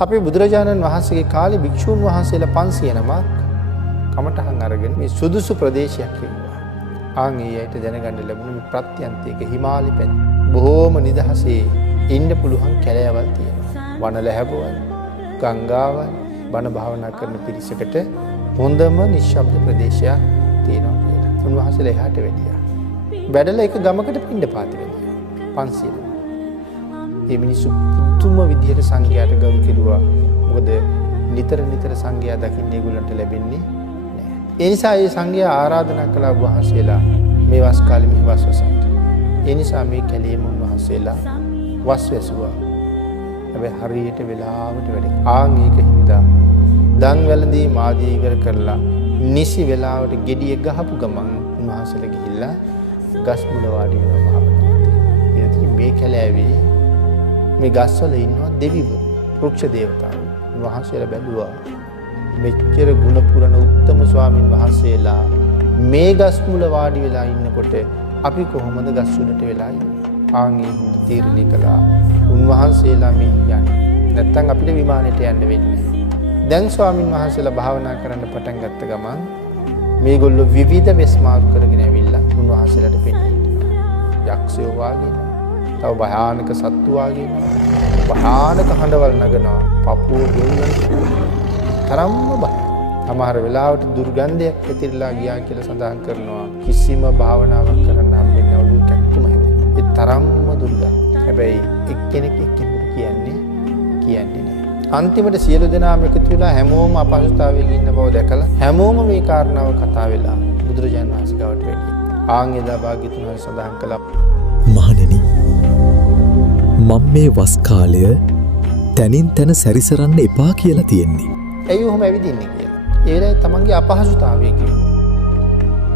අපේ බුදුරජාණන් වහන්සේගේ කාලේ භික්ෂූන් වහන්සේලා 500 නමක් කමඨහන් අරගෙන මේ සුදුසු ප්‍රදේශයක් කිව්වා. ආන් ඊයට දැනගන්න ලැබුණ මේ ප්‍රත්‍යන්තයක හිමාලි පැන් බොහෝම නිදහසේ ඉන්න පුළුවන් කැලෑවල් තියෙනවා. වන ලැබුවල්, ගංගාවල්, බණ භාවනා කරන පිරිසකට හොඳම නිශ්ශබ්ද ප්‍රදේශයක් තියෙනවා කියලා. උන්වහන්සේලා එහාට වැඩියා. වැඩලා එක ගමකට පිණ්ඩපාත වෙනවා. 500. මේ මිනිස්සු පුදුම විදියට සංඝයාට ගරු කෙරුවා. මොකද නිතර සංඝයා දකින්න ඒගොල්ලන්ට ලැබෙන්නේ නැහැ. ඒ නිසා මේ සංඝයා ආරාධනා කළා වහන්සේලා මේ වස් කාලෙ මෙහි වස් වසන්ට. ඒ නිසා මේ කැලේම වහන්සේලා වස් වැසුවා. හැබැයි හරියට වෙලාවට වැඩ. ආන් ඒකින්ද දන් වැළඳී මාදී ඉවර කරලා නිසි වෙලාවට gediye ගහපු ගමන් උන්වහන්සේලා ගිහිල්ලා ගස් මුල වාඩි වෙනවා භාවනාවට. මේ කැලෑවේ මේ ගස්වල ඉන්නවා දෙවිවරු, වෘක්ෂ දේවතාවෝ. උන්වහන්සේලා බැලුවා මෙච්චර ගුණ පුරන උත්තම ස්වාමින් වහන්සේලා මේ ගස් මුල වාඩි වෙලා ඉන්නකොට අපි කොහොමද ගස් උඩට වෙලා ඉන්නේ? ආන්ගේ හිඳ තීරණය කළා. උන්වහන්සේලා මේ යන්නේ. නැත්තම් අපිට විමානයට යන්න වෙන්නේ. දැන් ස්වාමින් වහන්සේලා භාවනා කරන්න පටන් ගත්ත ගමන් මේගොල්ලෝ විවිධ වෙස්මාරු කරගෙන ඇවිල්ලා උන්වහන්සේලාට පෙන්නනවා. යක්ෂයෝ වාගේ, තව භයානක සත්තු වාගේ, භයානක හඬවල් නගනවා. පපුව ගෙවුන තරම්ම බය. සමහර වෙලාවට දුර්ගන්ධයක් ඇතිරලා ගියා කියලා සඳහන් කරනවා. කිසිම භාවනාවක් කරන්න හම්බෙන්නේ නැහැ. ඔළුව කැක්කුම හැදෙනවා. ඒ තරම්ම දුර්ගන්ධ. හැබැයි එක්කෙනෙක් කියන්නේ නැහැ. අන්තිමට සියලු දෙනාම එකතු වෙලා හැමෝම අපහසුතාවයෙන් ඉන්න බව දැකලා හැමෝම මේ කාරණාව කතා වෙලා බුදුරජාණන් වහන්සේ ගාවට වැඩි. ආන් එදා භාග්‍යතුන් වහන්සේ සඳහන් කළා, මහණෙනි, මම මේ වස් කාලය තනින් තන සැරිසරන්න එපා කියලා තියෙන්නේ. ඇයි ඔහොම ඇවිදින්නේ කියලා. ඒ වෙලාවේ තමන්ගේ අපහසුතාවය කිව්වා.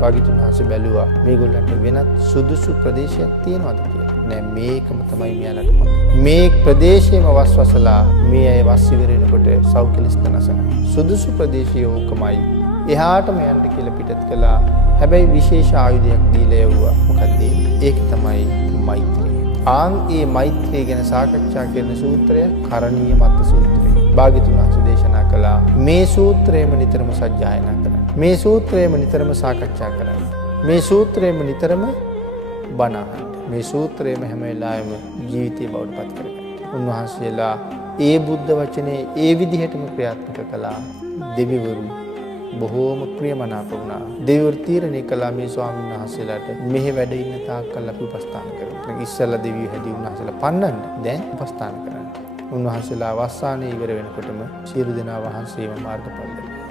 භාග්‍යතුන් වහන්සේ බැලුවා මේගොල්ලන්ට වෙනත් සුදුසු ප්‍රදේශයක් තියෙනවද කියලා. නෑ, මේකම තමයි මෙයාලට හොඳ. මේ ප්‍රදේශයේම වස්වසලා මේ අය වස් ඉවර වෙනකොට සෞඛ්‍යලිස්ත නැසනවා. සුදුසු ප්‍රදේශය ඕකමයි. එහාටම යන්න කියලා පිටත් කළා. හැබැයි විශේෂ ආයුධයක් දීලා යවුවා. මොකද්ද? ඒක තමයි මෛත්‍රිය. ආන් ඒ මෛත්‍රිය ගැන සාකච්ඡා කරන සූත්‍රය කරණීය මත්ත සූත්‍රය. භාග්‍යතුන් වහන්සේ දේශනා කළා මේ සූත්‍රයම නිතරම සජ්ජායනා කරන්න. මේ සූත්‍රයම නිතරම සාකච්ඡා කරන්න. මේ සූත්‍රයම නිතරම බණ අහන්න. මේ සූත්‍රයම හැම වෙලාවෙම ජීවිතේ බවට පත් කරගන්න. උන්වහන්සේලා ඒ බුද්ධ වචනේ ඒ විදිහටම ක්‍රියාත්මක කළා. දෙවිවරු බොහෝම ප්‍රියමනාප වුණා. දෙවිවරු තීරණය කළා මේ ස්වාමීන් වහන්සේලාට මෙහි වැඩ ඉන්න තාක්කල් අපි උපස්ථාන කරමු. ඉස්සෙල්ලා දෙවියෝ හැදී උන්වහන්සේලා පන්නන්න, දැන් උපස්ථාන කරන්න. උන්වහන්සේලා අවසානයේ ඉවර වෙනකොටම සියලු දෙනා වහන්සේම මාර්ගඵල ලැබුවා.